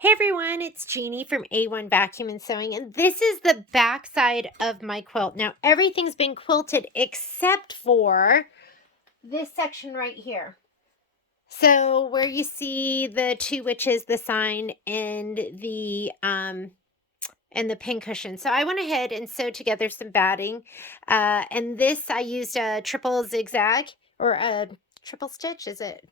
Hey everyone, it's Jeannie from A1 Vacuum and Sewing, and this is the back side of my quilt. Now, everything's been quilted except for this section right here. So where you see the two witches, the sign, and the pin cushion. So I went ahead and sewed together some batting. And this I used a triple zigzag or a triple stitch, is it?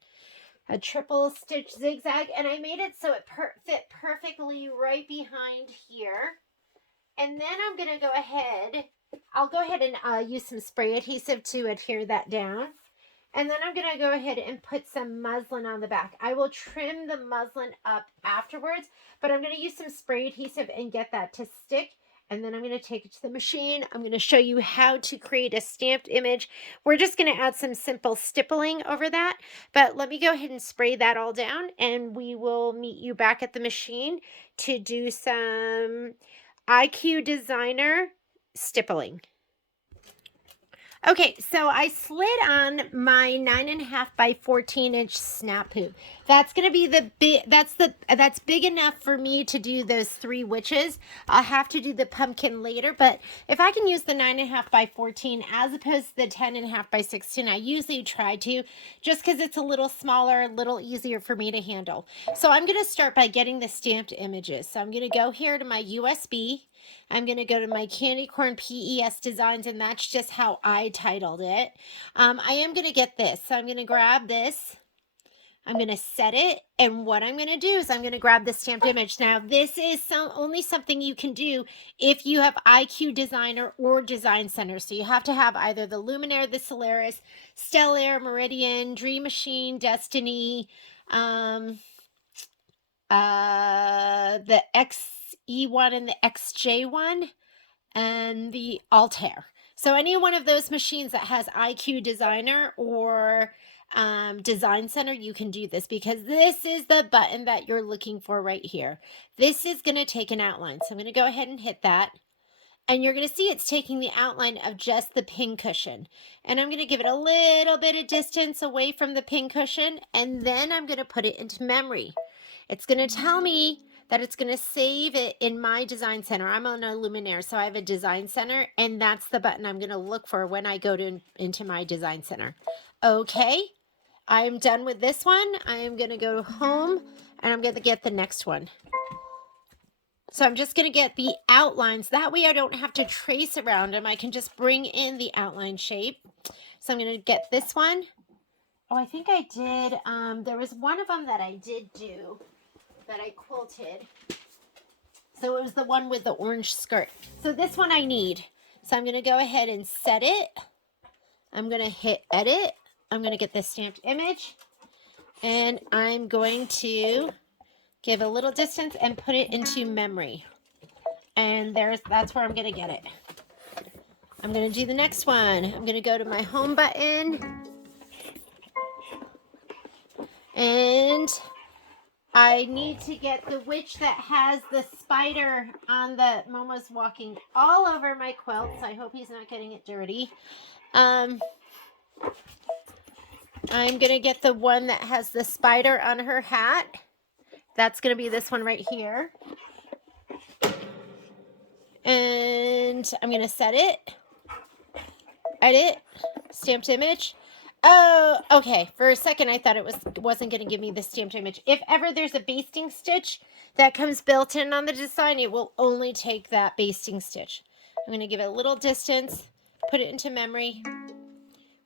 A triple stitch zigzag, and I made it so it fit perfectly right behind here. And then I'm going to go ahead, I'll go ahead and use some spray adhesive to adhere that down. And then I'm going to go ahead and put some muslin on the back. I will trim the muslin up afterwards, but I'm going to use some spray adhesive and get that to stick. And then I'm going to take it to the machine. I'm going to show you how to create a stamped image. We're just going to add some simple stippling over that. But let me go ahead and spray that all down, and we will meet you back at the machine to do some IQ Designer stippling. Okay, so I slid on my 9.5 by 14-inch snap hoop. That's gonna be that's big enough for me to do those three witches. I'll have to do the pumpkin later, but if I can use the 9.5 by 14 as opposed to the 10.5 by 16, I usually try to, just because it's a little smaller, a little easier for me to handle. So I'm gonna start by getting the stamped images. So I'm gonna go here to my USB. I'm going to go to my Candy Corn PES Designs, and that's just how I titled it. I am going to get this. So I'm going to grab this. I'm going to set it, and what I'm going to do is I'm going to grab the stamped image. Now, this is only something you can do if you have IQ Designer or Design Center. So you have to have either the Luminaire, the Solaris, Stellaire, Meridian, Dream Machine, Destiny, the XE1 and the XJI, and the Altair. So any one of those machines that has IQ Designer or Design Center, you can do this, because this is the button that you're looking for right here. This is going to take an outline. So I'm going to go ahead and hit that. And you're going to see it's taking the outline of just the pin cushion. And I'm going to give it a little bit of distance away from the pin cushion. And then I'm going to put it into memory. It's going to tell me that it's going to save it in my Design Center. I'm on a Luminaire, so I have a Design Center, and that's the button I'm going to look for when I go into my Design Center. Okay, I'm done with this one. I am going to go home, and I'm going to get the next one. So I'm just going to get the outlines. That way I don't have to trace around them. I can just bring in the outline shape. So I'm going to get this one. Oh, I think I did. There was one of them that I did do that I quilted. So it was the one with the orange skirt. So this one I need. So I'm going to go ahead and set it. I'm going to hit edit. I'm going to get this stamped image. And I'm going to give a little distance and put it into memory. And that's where I'm going to get it. I'm going to do the next one. I'm going to go to my home button. And I need to get the witch that has the spider on the Momo's walking all over my quilt, so I hope he's not getting it dirty. I'm going to get the one that has the spider on her hat. That's going to be this one right here. And I'm going to set it. Edit. Stamped image. Oh, okay. For a second, I thought it wasn't going to give me the stamped image. If ever there's a basting stitch that comes built in on the design, it will only take that basting stitch. I'm going to give it a little distance, put it into memory.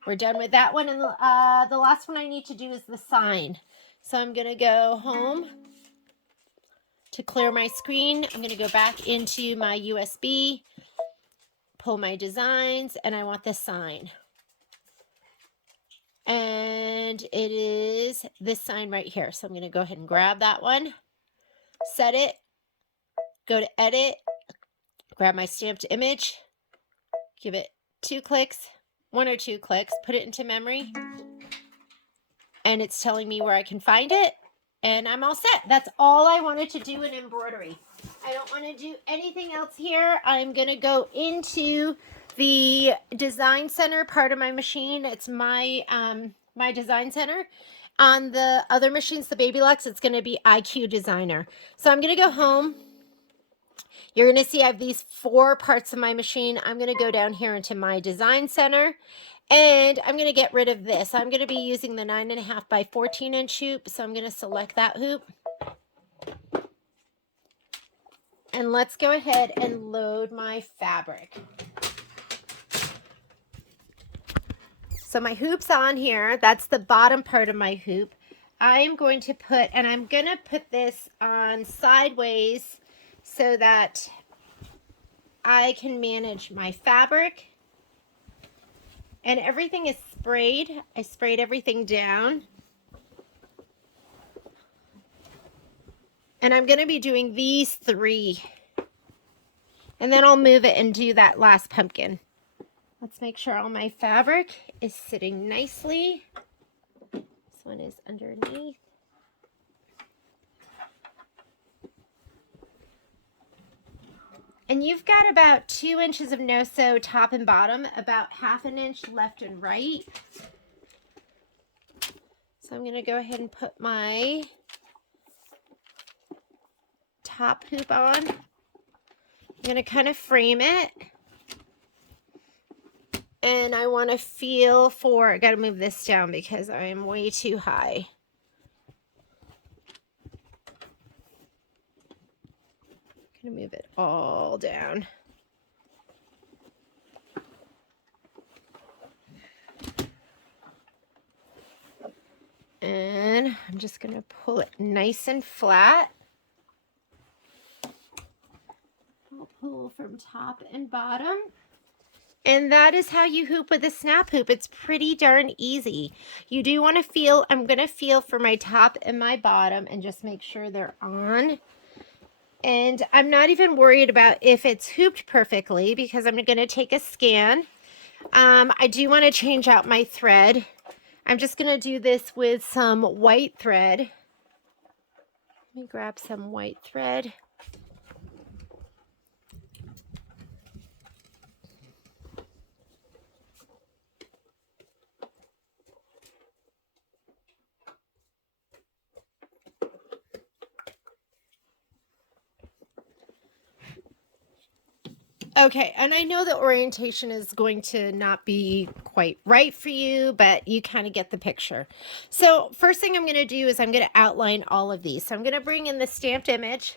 We're done with that one. And the last one I need to do is the sign. So I'm going to go home to clear my screen. I'm going to go back into my USB, pull my designs, and I want the sign. And it is this sign right here. So I'm going to go ahead and grab that one, set it, go to edit, grab my stamped image, give it 2 clicks, 1 or 2 clicks, put it into memory, and it's telling me where I can find it, and I'm all set. That's all I wanted to do in embroidery. I don't want to do anything else here. I'm going to go into the Design Center part of my machine. It's my my Design Center, On the other machines, the Baby Lux, it's going to be IQ Designer. So I'm going to go home. You're going to see I have these 4 parts of my machine. I'm going to go down here into my design center, and I'm going to get rid of this. I'm going to be using the 9.5 by 14 inch hoop. So I'm going to select that hoop. And let's go ahead and load my fabric. So my hoop's on here. That's the bottom part of my hoop. I'm going to put, and I'm going to put this on sideways so that I can manage my fabric. And everything is sprayed. I sprayed everything down. And I'm going to be doing these 3. And then I'll move it and do that last pumpkin. Let's make sure all my fabric is sitting nicely. This one is underneath. And you've got about 2 inches of no-sew top and bottom, about 1/2 inch left and right. So I'm going to go ahead and put my top hoop on. I'm going to kind of frame it. And I want to feel for, I got to move this down because I am way too high. I'm going to move it all down. And I'm just going to pull it nice and flat. I'll pull from top and bottom. And that is how you hoop with a snap hoop. It's pretty darn easy. You do want to feel, I'm going to feel for my top and my bottom and just make sure they're on. And I'm not even worried about if it's hooped perfectly because I'm going to take a scan. I do want to change out my thread. I'm just going to do this with some white thread. Let me grab some white thread. Okay, and I know the orientation is going to not be quite right for you, but you kind of get the picture. So first thing I'm going to do is I'm going to outline all of these. So I'm going to bring in the stamped image.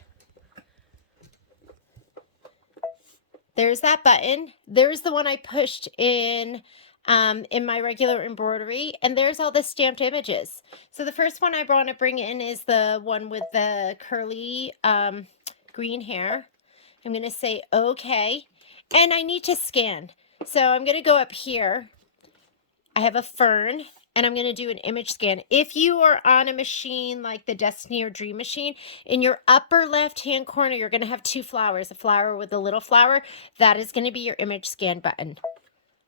There's that button. There's the one I pushed in my regular embroidery, and there's all the stamped images. So the first one I want to bring in is the one with the curly green hair. I'm going to say okay, and I need to scan. So I'm going to go up here. I have a fern, and I'm going to do an image scan. If you are on a machine like the Destiny or Dream machine, in your upper left-hand corner, you're going to have 2 flowers, a flower with a little flower. That is going to be your image scan button.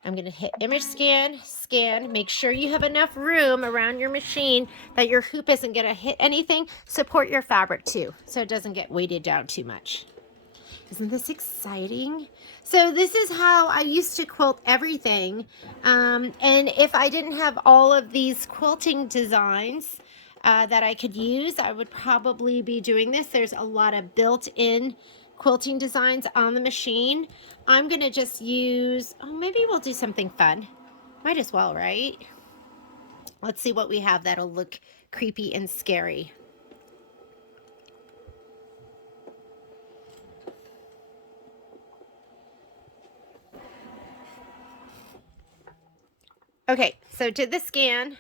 I'm going to hit image scan, scan. Make sure you have enough room around your machine that your hoop isn't going to hit anything. Support your fabric too, so it doesn't get weighted down too much. Isn't this exciting? So this is how I used to quilt everything. And if I didn't have all of these quilting designs that I could use, I would probably be doing this. There's a lot of built-in quilting designs on the machine. I'm going to just use, oh, maybe we'll do something fun. Might as well, right? Let's see what we have that'll look creepy and scary. Okay, so did the scan,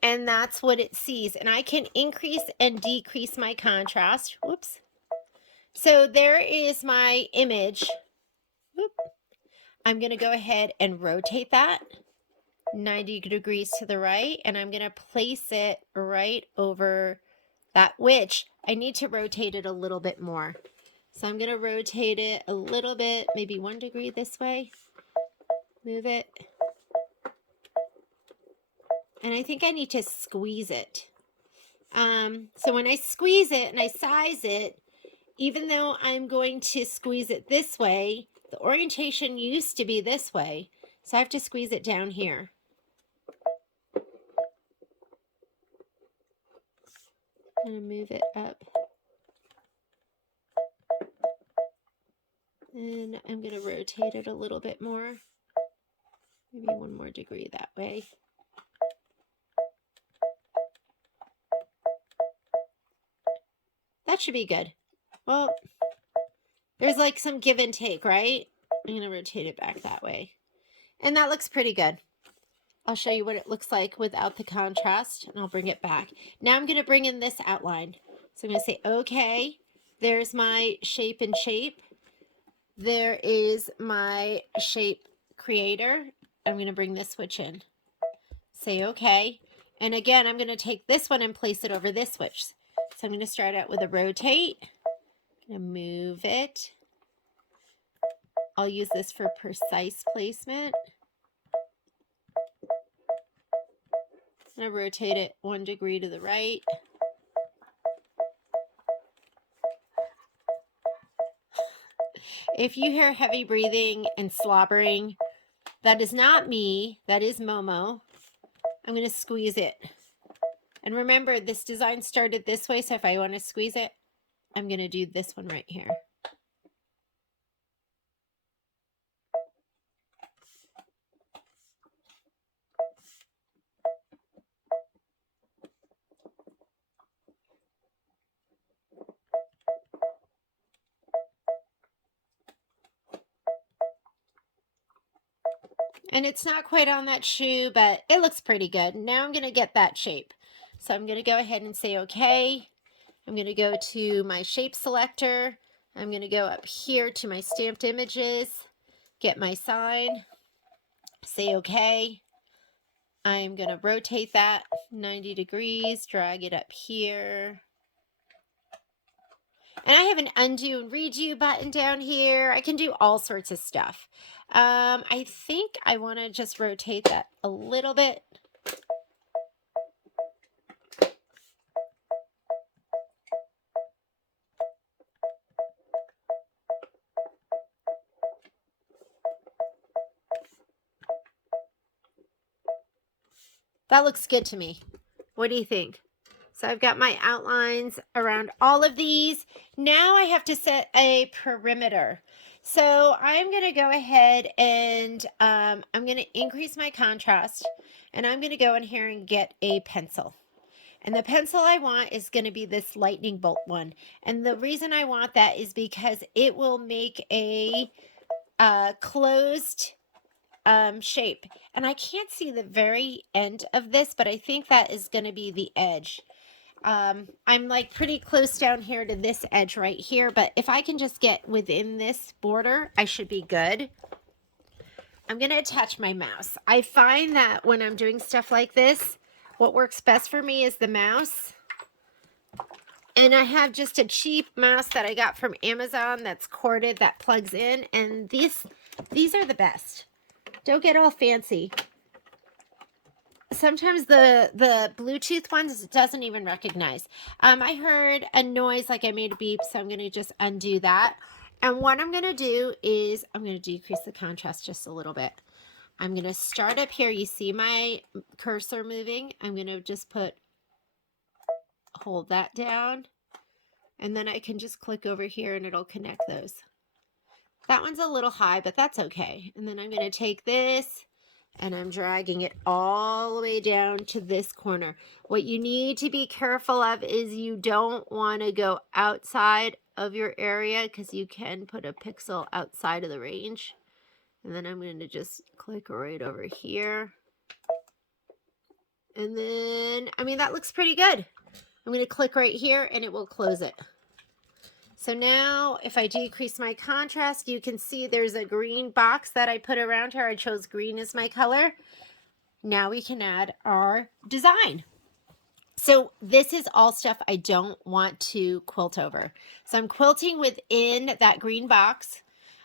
and that's what it sees. And I can increase and decrease my contrast. Whoops. So there is my image. Whoop. I'm going to go ahead and rotate that 90 degrees to the right, and I'm going to place it right over that, which I need to rotate it a little bit more. So I'm going to rotate it a little bit, maybe 1 degree this way. Move it. And I think I need to squeeze it. So when I squeeze it and I size it, even though I'm going to squeeze it this way, the orientation used to be this way. So I have to squeeze it down here. I'm going to move it up. And I'm going to rotate it a little bit more. Maybe 1 more degree that way. That should be good. Well, there's like some give and take, right? I'm going to rotate it back that way. And that looks pretty good. I'll show you what it looks like without the contrast, and I'll bring it back. Now I'm going to bring in this outline. So I'm going to say, okay, there's my shape and shape. There is my shape creator. I'm going to bring this switch in. Say, okay. And again, I'm going to take this one and place it over this switch. So I'm going to start out with a rotate. I'm going to move it. I'll use this for precise placement. I'm going to rotate it 1 degree to the right. If you hear heavy breathing and slobbering, that is not me. That is Momo. I'm going to squeeze it. And remember, this design started this way, so if I want to squeeze it, I'm going to do this one right here. And it's not quite on that shoe, but it looks pretty good. Now I'm going to get that shape. So I'm going to go ahead and say, okay. I'm going to go to my shape selector. I'm going to go up here to my stamped images, get my sign, say, okay. I'm going to rotate that 90 degrees, drag it up here. And I have an undo and redo button down here. I can do all sorts of stuff. I think I want to just rotate that a little bit. That looks good to me. What do you think? So I've got my outlines around all of these. Now I have to set a perimeter. So I'm going to go ahead and I'm going to increase my contrast, and I'm going to go in here and get a pencil. And the pencil I want is going to be this lightning bolt one. And the reason I want that is because it will make a closed shape. And I can't see the very end of this, but I think that is going to be the edge. I'm like pretty close down here to this edge right here, but if I can just get within this border, I should be good. I'm going to attach my mouse. I find that when I'm doing stuff like this, what works best for me is the mouse. And I have just a cheap mouse that I got from Amazon that's corded, that plugs in, and these are the best. Don't get all fancy. Sometimes the Bluetooth ones doesn't even recognize. I heard a noise like I made a beep, so I'm going to just undo that. And what I'm going to do is I'm going to decrease the contrast just a little bit. I'm going to start up here. You see my cursor moving. I'm going to just hold that down. And then I can just click over here and it'll connect those. That one's a little high, but that's okay. And then I'm going to take this and I'm dragging it all the way down to this corner. What you need to be careful of is you don't want to go outside of your area because you can put a pixel outside of the range. And then I'm going to just click right over here. And then, I mean, that looks pretty good. I'm going to click right here and it will close it. So now if I decrease my contrast, you can see there's a green box that I put around her. I chose green as my color. Now we can add our design. So this is all stuff I don't want to quilt over. So I'm quilting within that green box.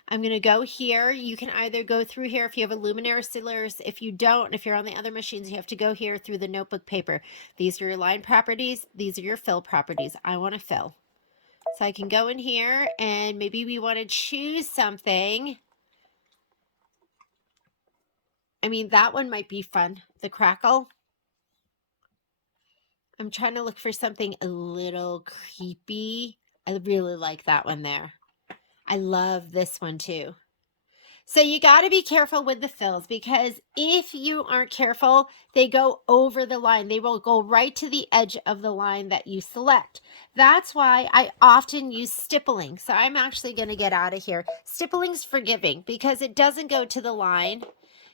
I'm going to go here. You can either go through here if you have a Luminaire or Solaris. If you don't, if you're on the other machines, you have to go here through the notebook paper. These are your line properties. These are your fill properties. I want to fill. So I can go in here and maybe we want to choose something. I mean, that one might be fun, the crackle. I'm trying to look for something a little creepy. I really like that one there. I love this one too. So you got to be careful with the fills, because if you aren't careful, they go over the line. They will go right to the edge of the line that you select. That's why I often use stippling. So I'm actually going to get out of here. Stippling's forgiving because it doesn't go to the line.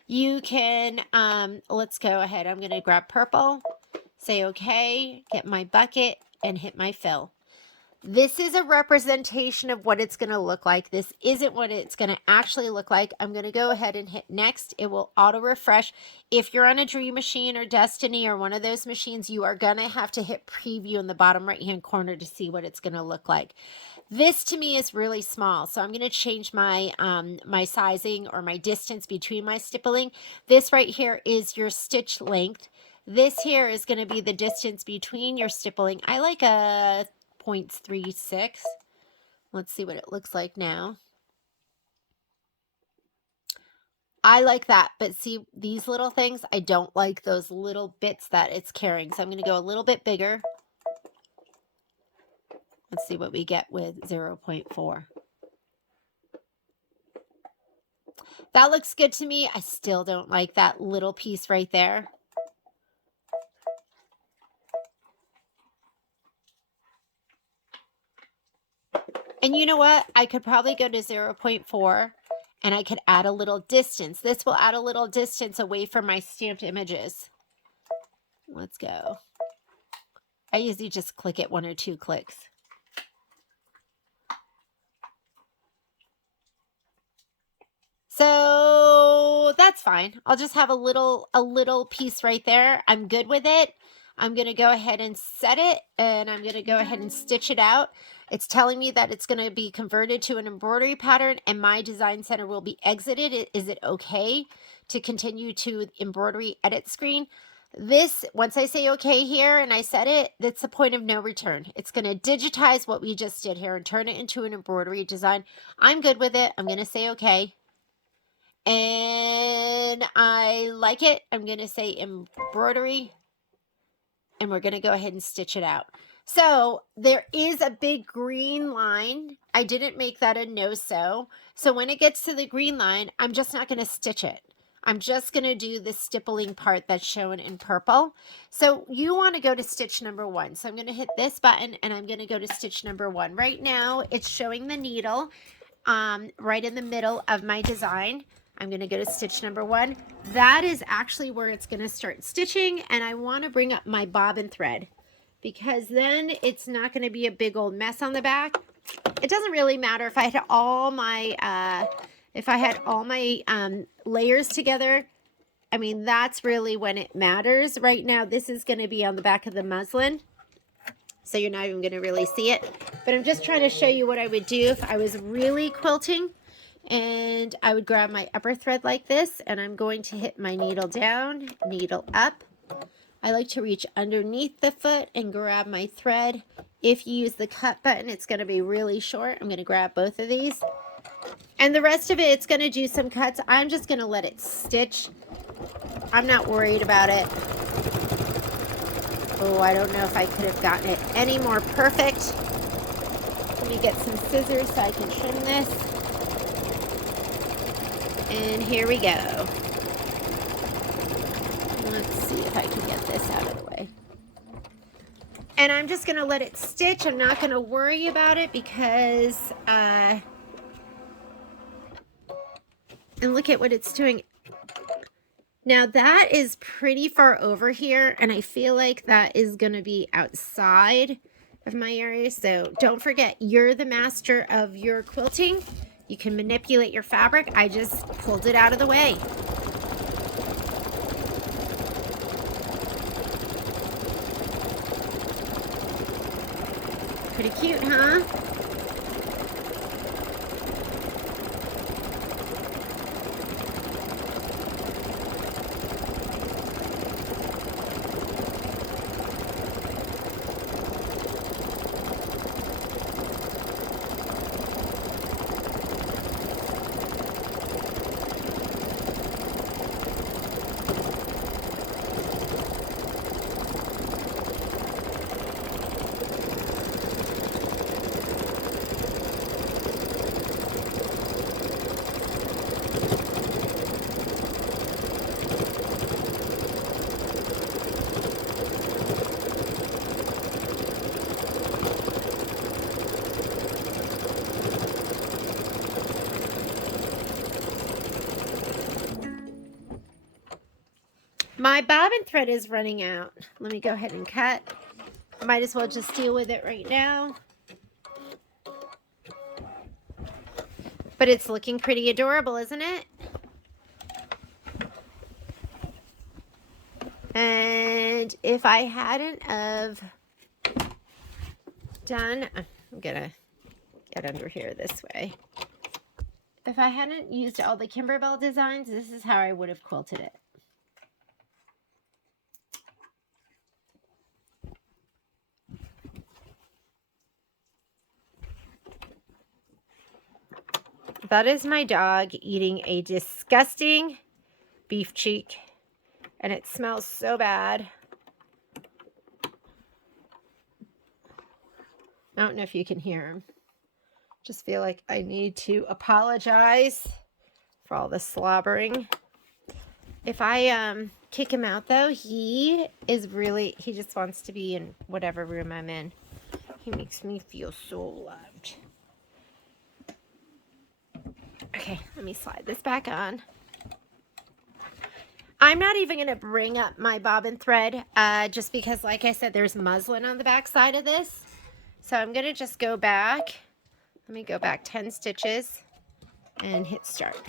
You can, let's go ahead. I'm going to grab purple, say okay, get my bucket, and hit my fill. This is a representation of what it's going to look like. This isn't what it's going to actually look like. I'm going to go ahead and hit next. It will auto refresh. If you're on a Dream Machine or Destiny or one of those machines, you are going to have to hit preview in the bottom right hand corner to see what it's going to look like. This to me is really small, so I'm going to change my my sizing or my distance between my stippling. This right here is your stitch length. This here is going to be the distance between your stippling. I like a 0.36. Let's see what it looks like now. I like that, but see these little things, I don't like those little bits that it's carrying. So I'm going to go a little bit bigger. Let's see what we get with 0.4. That looks good to me. I still don't like that little piece right there. And you know what? I could probably go to 0.4 and I could add a little distance. This will add a little distance away from my stamped images. Let's go. I usually just click it 1 or 2 clicks. So that's fine. I'll just have a little piece right there. I'm good with it. I'm going to go ahead and set it, and I'm going to go ahead and stitch it out. It's telling me that it's going to be converted to an embroidery pattern and my design center will be exited. Is it okay to continue to embroidery edit screen? This, once I say okay here and I set it, that's the point of no return. It's going to digitize what we just did here and turn it into an embroidery design. I'm good with it. I'm going to say okay. And I like it. I'm going to say embroidery. And we're going to go ahead and stitch it out. So there is a big green line. I didn't make that a no-sew. So when it gets to the green line, I'm just not going to stitch it. I'm just going to do the stippling part that's shown in purple. So you want to go to stitch number 1. So I'm going to hit this button and I'm going to go to stitch number 1. Right now it's showing the needle right in the middle of my design. I'm going to go to stitch number 1. That is actually where it's going to start stitching, and I want to bring up my bobbin thread because then it's not going to be a big old mess on the back. It doesn't really matter if I had all my layers together. I mean, that's really when it matters. Right now, this is going to be on the back of the muslin, so you're not even going to really see it. But I'm just trying to show you what I would do if I was really quilting. And I would grab my upper thread like this, and I'm going to hit my needle down, needle up. I like to reach underneath the foot and grab my thread. If you use the cut button, it's going to be really short. I'm going to grab both of these. And the rest of it, it's going to do some cuts. I'm just going to let it stitch. I'm not worried about it. Oh, I don't know if I could have gotten it any more perfect. Let me get some scissors so I can trim this. And here we go. Let's see if I can get this out of the way. And I'm just going to let it stitch. I'm not going to worry about it because, and look at what it's doing. Now that is pretty far over here, and I feel like that is going to be outside of my area. So don't forget, you're the master of your quilting. You can manipulate your fabric. I just pulled it out of the way. Pretty cute, huh? My bobbin thread is running out. Let me go ahead and cut. Might as well just deal with it right now. But it's looking pretty adorable, isn't it? And if I hadn't have done, I'm gonna get under here this way. If I hadn't used all the Kimberbell designs, this is how I would have quilted it. That is my dog eating a disgusting beef cheek, and it smells so bad. I don't know if you can hear him. Just feel like I need to apologize for all the slobbering. If I kick him out though, he just wants to be in whatever room I'm in. He makes me feel so loved. Okay, let me slide this back on. I'm not even going to bring up my bobbin thread just because, like I said, there's muslin on the back side of this. So I'm going to just go back. Let me go back 10 stitches and hit start.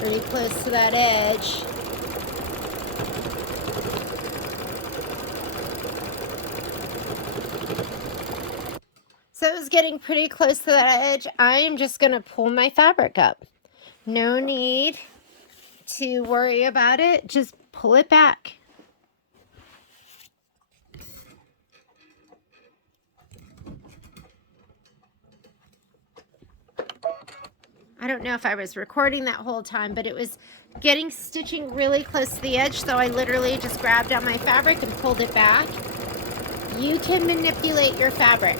Pretty close to that edge. So it was getting pretty close to that edge. I am just going to pull my fabric up. No need to worry about it. Just pull it back. I don't know if I was recording that whole time, but it was getting stitching really close to the edge, so I literally just grabbed out my fabric and pulled it back. You can manipulate your fabric.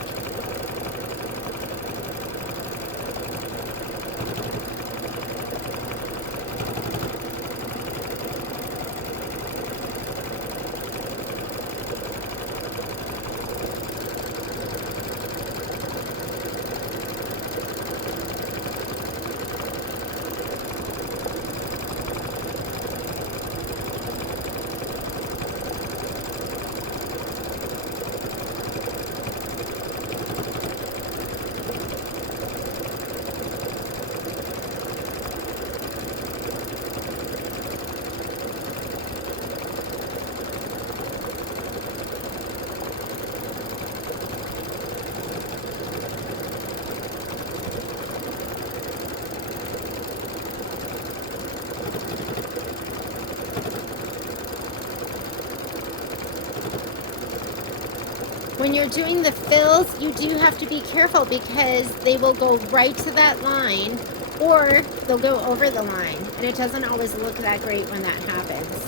When you're doing the fills, you do have to be careful because they will go right to that line or they'll go over the line, and it doesn't always look that great when that happens.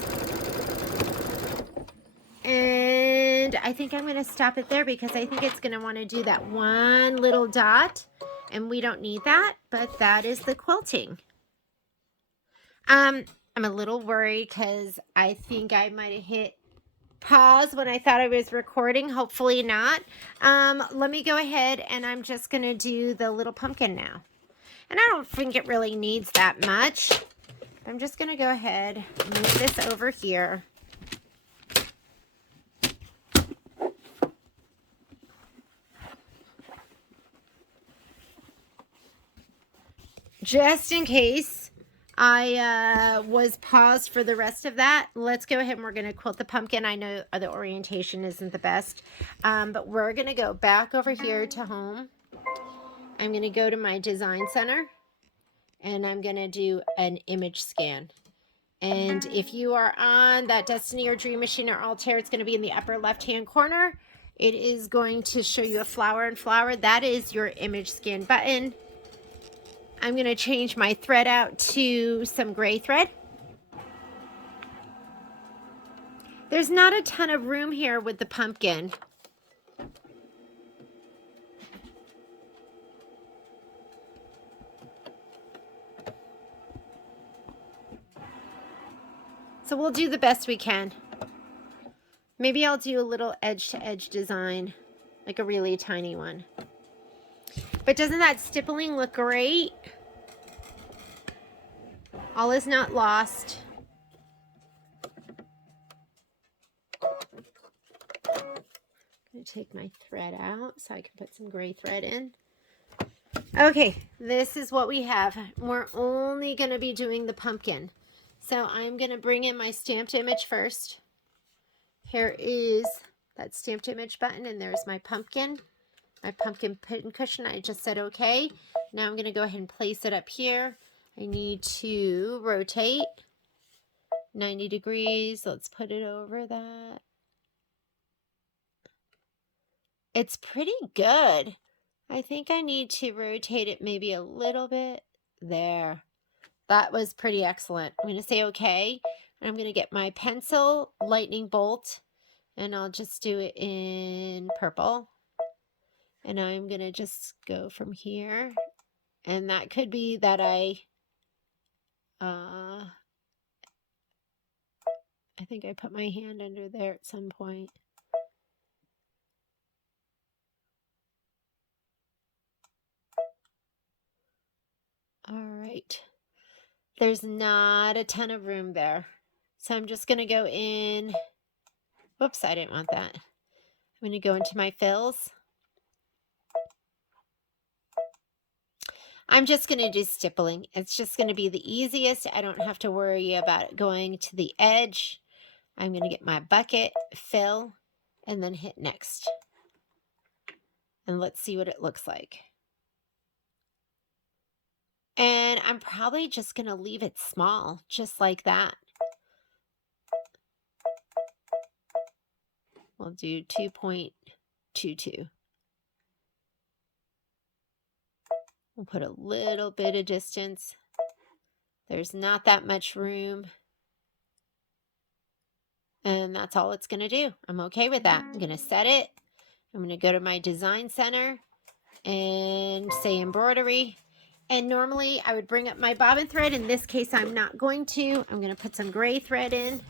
And I think I'm going to stop it there because I think it's going to want to do that one little dot, and we don't need that, but that is the quilting. I'm a little worried because I think I might have hit pause when I thought I was recording. Hopefully not. Let me go ahead and I'm just going to do the little pumpkin now. And I don't think it really needs that much. I'm just going to go ahead and move this over here. just in case I was paused for the rest of that, let's go ahead and we're going to quilt the pumpkin. I know the orientation isn't the best, but we're going to go back over here to home. I'm going to go to my design center and I'm going to do an image scan. And if you are on that Destiny or Dream Machine or Altair, it's going to be in the upper left-hand corner. It is going to show you a flower and flower. That is your image scan button. I'm going to change my thread out to some gray thread. There's not a ton of room here with the pumpkin. So we'll do the best we can. Maybe I'll do a little edge-to-edge design, like a really tiny one. But doesn't that stippling look great? All is not lost. I'm going to take my thread out so I can put some gray thread in. Okay, this is what we have. We're only going to be doing the pumpkin. So I'm going to bring in my stamped image first. Here is that stamped image button, and there's my pumpkin pin cushion. I just said okay. Now I'm going to go ahead and place it up here. I need to rotate 90 degrees. Let's put it over that. It's pretty good. I think I need to rotate it maybe a little bit. There. That was pretty excellent. I'm going to say okay. And I'm going to get my pencil lightning bolt, and I'll just do it in purple. And I'm going to just go from here. And that could be that I think I put my hand under there at some point. All right. There's not a ton of room there. So I'm just going to go in. Whoops, I didn't want that. I'm going to go into my fills. I'm just going to do stippling. It's just going to be the easiest. I don't have to worry about going to the edge. I'm going to get my bucket, fill, and then hit next. And let's see what it looks like. And I'm probably just going to leave it small, just like that. We'll do 2.22. We'll put a little bit of distance. There's not that much room. And that's all it's going to do. I'm okay with that. I'm going to set it. I'm going to go to my design center and say embroidery. And normally I would bring up my bobbin thread. In this case, I'm not going to. I'm going to put some gray thread in,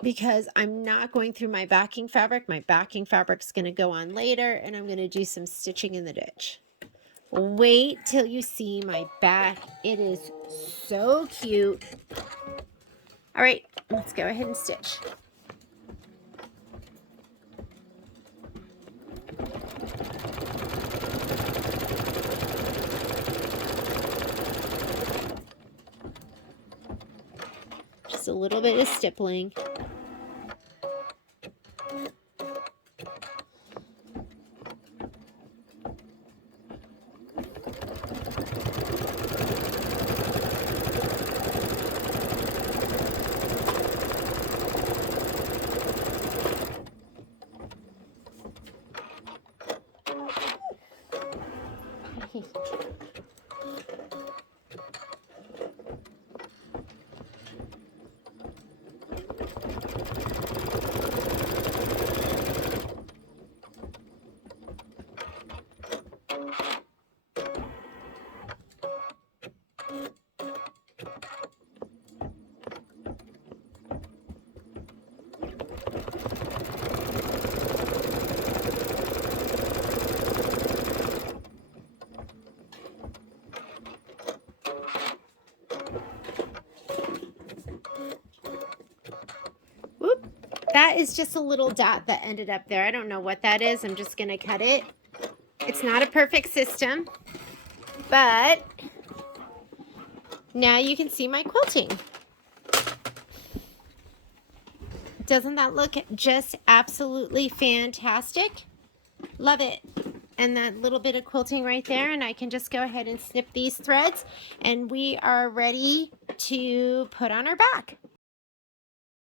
because I'm not going through my backing fabric. My backing fabric's going to go on later, and I'm going to do some stitching in the ditch. Wait till you see my back. It is so cute. All right, let's go ahead and stitch. Just a little bit of stippling. That is just a little dot that ended up there. I don't know what that is. I'm just going to cut it. It's not a perfect system, but now you can see my quilting. Doesn't that look just absolutely fantastic? Love it. And that little bit of quilting right there, and I can just go ahead and snip these threads, and we are ready to put on our back.